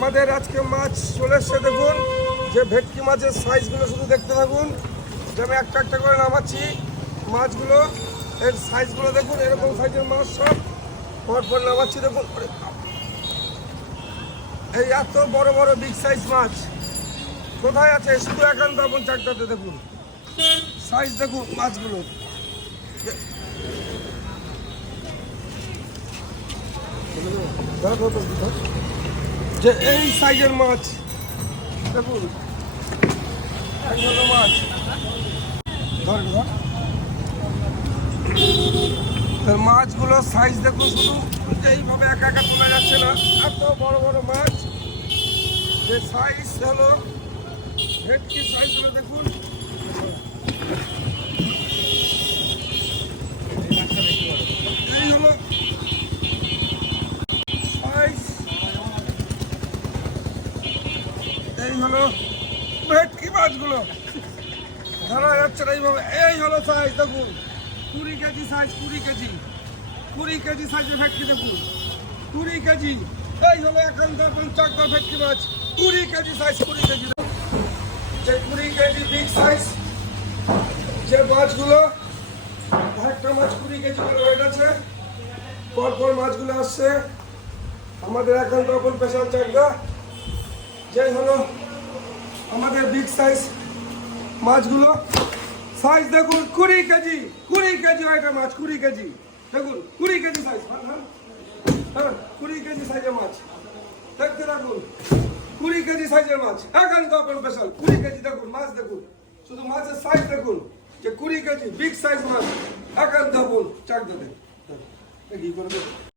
আমাদের আজকে মাছ চলে এসছে, দেখুন। যে ভেটকি মাছের সাইজগুলো শুধু দেখতে থাকুন। যে আমি একটা একটা করে নামাচ্ছি মাছগুলো। এর সাইজগুলো দেখুন, এরকম সাইজের মাছ সব। পরপর নামাচ্ছি, দেখুন। এই এত বড় বড় বিগ সাইজ মাছ। কোথায় আছে? শুধু একান্ত আপন চারটাতে, দেখুন। সাইজ দেখুন মাছগুলো। ধর। যে এই সাইজের মাছ। দেখুন মাছ। ধর তার মাছগুলো সাইজ দেখুন শুধু, এইভাবে একা একা তোলা যাচ্ছে না, এত বড় বড় মাছ। যে সাইজ হলো, ভেটকি সাইজগুলো দেখুন এই হলো সাইজ এই হলো ভেটকি মাছগুলো? ধরা যাচ্ছে না এইভাবে। এই হলো সাইজ দেখুন। কুড়ি কেজি সাইজ কুড়ি কেজি। কুড়ি কেজি সাইজের ভেটকি, দেখুন। কুড়ি কেজি। এই হলো একান্ত পঞ্চাশ ভেটকি মাছ। কুড়ি কেজি সাইজ কুড়ি কেজি। যে কুড়ি কেজি বিগ সাইজ যে মাছগুলো একটা মাছ কুড়ি কেজি করে ওয়েট আছে। পরপর মাছগুলো আসছে। আমাদের একান্ত অপর স্পেশাল চাকদা যেই হলো আমাদের বিগ সাইজ মাছগুলো সাইজ দেখুন কুড়ি কেজি কুড়ি কেজি ওইটা মাছ, কুড়ি কেজি। দেখুন, কুড়ি কেজি সাইজ হ্যাঁ হ্যাঁ। হ্যাঁ কুড়ি কেজি সাইজের মাছ। দেখতে থাকুন কুড়ি কেজি সাইজের মাছ। একান্ত অপর স্পেশাল কুড়ি কেজি দেখুন, মাছ দেখুন। শুধু মাছের সাইজ দেখুন, যে কুড়ি কেজি বিগ সাইজ মাছ। একান্ত অপর চাকদাতে কি করে